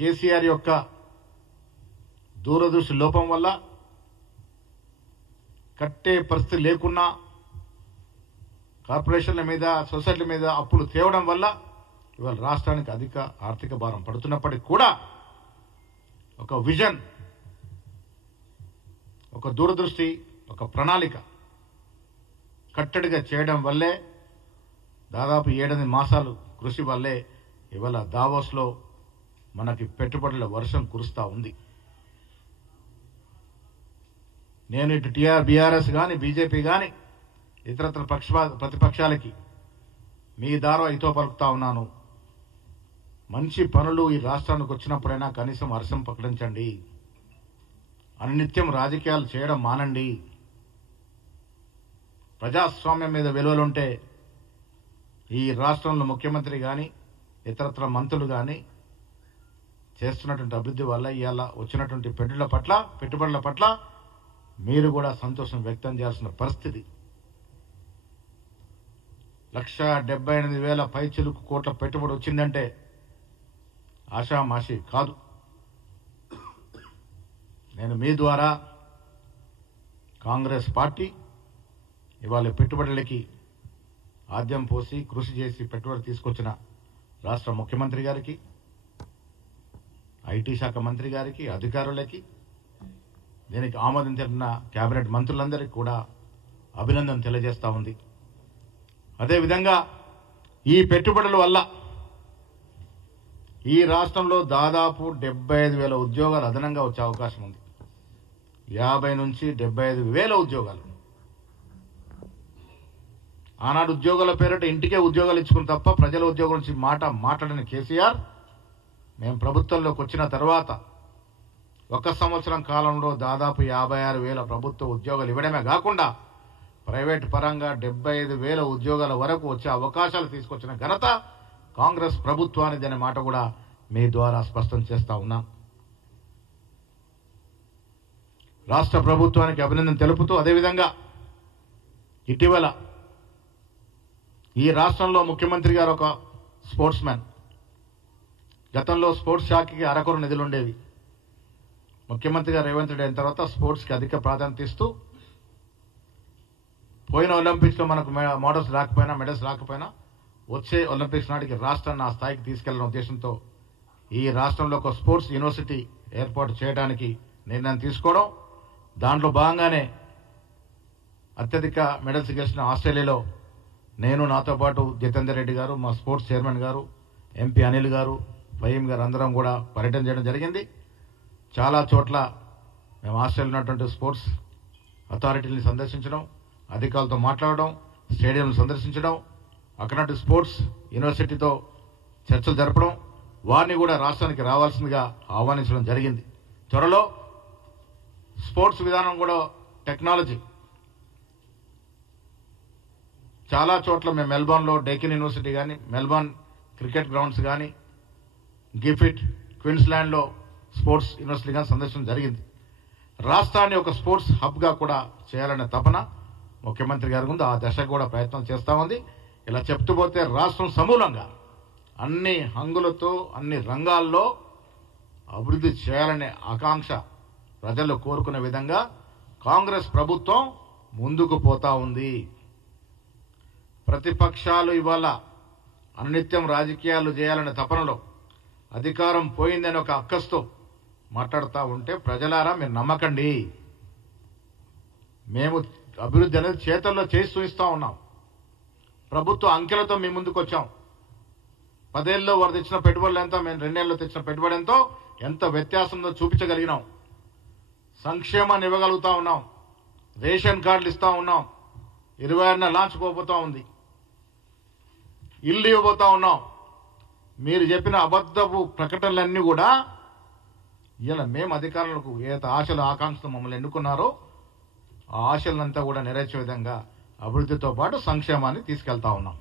కేసీఆర్ యొక్క దూరదృష్టి లోపం వల్ల కట్టే పరిస్థితి లేకున్నా కార్పొరేషన్ల మీద సొసైటీల మీద అప్పులు తేవడం వల్ల ఇవాళ రాష్ట్రానికి అధిక ఆర్థిక భారం పడుతున్నప్పటికీ కూడా ఒక విజన్, ఒక దూరదృష్టి, ఒక ప్రణాళిక కట్టడిగా చేయడం వల్లే దాదాపు 7 మాసాలు కృషి వల్లే ఇవాళ దావోస్లో మనకి పెట్టుబడుల వర్షం కురుస్తూ ఉంది. నేను ఇటు బీఆర్ఎస్ కానీ బీజేపీ కానీ ఇతరత్ర ప్రతిపక్షాలకి మీ దారో అయితో పలుకుతా ఉన్నాను. మంచి పనులు ఈ రాష్ట్రానికి వచ్చినప్పుడైనా కనీసం వర్షం ప్రకటించండి. అనిత్యం రాజకీయాలు చేయడం మానండి. ప్రజాస్వామ్యం మీద విలువలుంటే ఈ రాష్ట్రంలో ముఖ్యమంత్రి కానీ ఇతరత్ర మంత్రులు కానీ చేస్తున్నటువంటి అభివృద్ధి వల్ల ఇవాళ వచ్చినటువంటి పెట్టుబడుల పట్ల మీరు కూడా సంతోషం వ్యక్తం చేయాల్సిన పరిస్థితి. 1,78,000 పైచిలుకు కోట్ల పెట్టుబడి వచ్చిందంటే ఆషామాషి కాదు. నేను మీ ద్వారా కాంగ్రెస్ పార్టీ ఇవాళ పెట్టుబడులకి ఆద్యం పోసి కృషి చేసి పెట్టుబడి తీసుకొచ్చిన రాష్ట్ర ముఖ్యమంత్రి గారికి, ఐటీ శాఖ మంత్రి గారికి, అధికారులకి, దీనికి ఆమోదం తెలిపిన కేబినెట్ మంత్రులందరికీ కూడా అభినందన తెలియజేస్తూ ఉంది. అదేవిధంగా ఈ పెట్టుబడుల వల్ల ఈ రాష్ట్రంలో దాదాపు 75,000 ఉద్యోగాలు అదనంగా వచ్చే అవకాశం ఉంది. 50 నుంచి 75,000 ఉద్యోగాలు. ఆనాడు ఉద్యోగాల పేరిట ఇంటికే ఉద్యోగాలు ఇచ్చుకుని తప్ప ప్రజల ఉద్యోగం నుంచి మాట్లాడిన కేసీఆర్ మేము ప్రభుత్వంలోకి వచ్చిన తర్వాత 1 సంవత్సరం కాలంలో దాదాపు 56,000 ప్రభుత్వ ఉద్యోగాలు ఇవ్వడమే కాకుండా ప్రైవేట్ పరంగా 75,000 ఉద్యోగాల వరకు వచ్చే అవకాశాలు తీసుకొచ్చిన ఘనత కాంగ్రెస్ ప్రభుత్వానిది అనే మాట కూడా మీ ద్వారా స్పష్టం చేస్తా ఉన్నాం. రాష్ట్ర ప్రభుత్వానికి అభినందన తెలుపుతూ అదేవిధంగా ఇటీవల ఈ రాష్ట్రంలో ముఖ్యమంత్రి గారు ఒక స్పోర్ట్స్ మ్యాన్. గతంలో స్పోర్ట్స్ శాఖకి అరకొర నిధులు ఉండేవి. ముఖ్యమంత్రి గారు రేవంత్ రెడ్డి అయిన తర్వాత స్పోర్ట్స్కి అధిక ప్రాధాన్యత ఇస్తూ పోయిన ఒలింపిక్స్లో మనకు మెడల్స్ రాకపోయినా వచ్చే ఒలింపిక్స్ నాటికి రాష్ట్రాన్ని ఆ స్థాయికి తీసుకెళ్లిన ఉద్దేశంతో ఈ రాష్ట్రంలో ఒక స్పోర్ట్స్ యూనివర్సిటీ ఏర్పాటు చేయడానికి నిర్ణయం తీసుకోవడం, దాంట్లో భాగంగానే అత్యధిక మెడల్స్ గెలిచిన ఆస్ట్రేలియాలో నేను, నాతో పాటు జితేందర్ రెడ్డి గారు, మా స్పోర్ట్స్ చైర్మన్ గారు, ఎంపీ అనిల్ గారు, ఫహీం గారు అందరం కూడా పర్యటన చేయడం జరిగింది. చాలా చోట్ల మేము ఆస్ట్రేలియా ఉన్నటువంటి స్పోర్ట్స్ అథారిటీని సందర్శించడం, అధికారులతో మాట్లాడడం, స్టేడియంను సందర్శించడం, అక్కడ స్పోర్ట్స్ యూనివర్సిటీతో చర్చలు జరపడం, వారిని కూడా రాష్ట్రానికి రావాల్సిందిగా ఆహ్వానించడం జరిగింది. త్వరలో స్పోర్ట్స్ విధానం కూడా టెక్నాలజీ చాలా చోట్ల మేము మెల్బోర్న్లో డెకిన్ యూనివర్సిటీ కానీ, మెల్బోర్న్ క్రికెట్ గ్రౌండ్స్ కానీ, గిఫిట్ క్వీన్స్లాండ్లో స్పోర్ట్స్ యూనివర్సిటీ కానీ సందర్శించడం జరిగింది. రాష్ట్రాన్ని ఒక స్పోర్ట్స్ హబ్గా కూడా చేయాలనే తపన ముఖ్యమంత్రి గారి ముందు ఆ దశకు కూడా ప్రయత్నం చేస్తూ ఉంది. ఇలా చెప్తూ పోతే రాష్ట్రం సమూలంగా అన్ని హంగులతో అన్ని రంగాల్లో అభివృద్ధి చేయాలనే ఆకాంక్ష ప్రజలు కోరుకునే విధంగా కాంగ్రెస్ ప్రభుత్వం ముందుకు పోతా ఉంది. ప్రతిపక్షాలు ఇవాళ అనిత్యం రాజకీయాలు చేయాలనే తపనలో అధికారం పోయిందని ఒక అక్కస్తో మాట్లాడుతూ ఉంటే ప్రజలారా మీరు నమ్మకండి. మేము అభివృద్ధి అనేది చేతల్లో చేసి చూపిస్తూ ఉన్నాం. ప్రభుత్వ అంకెలతో మీ ముందుకు వచ్చాం. 10 ఏళ్ళలో వారు తెచ్చిన పెట్టుబడులు ఎంత, మేము 2 ఏళ్ళలో తెచ్చిన పెట్టుబడి ఎంతో, ఎంత వ్యత్యాసంతో చూపించగలిగినాం. సంక్షేమాన్ని ఇవ్వగలుగుతా ఉన్నాం. రేషన్ కార్డులు ఇస్తూ ఉన్నాం. 26న లాంచ్ పోతా ఉంది. ఇల్లు ఇవ్వబోతా ఉన్నాం. మీరు చెప్పిన అబద్ధపు ప్రకటనలన్నీ కూడా ఇలా మేము అధికారులకు ఏదైతే ఆశలు ఆకాంక్షలు మమ్మల్ని ఎన్నుకున్నారో ఆ ఆశలంతా కూడా నెరవేర్చే విధంగా అభివృద్ధితో పాటు సంక్షేమాన్ని తీసుకెళ్తా ఉన్నాం.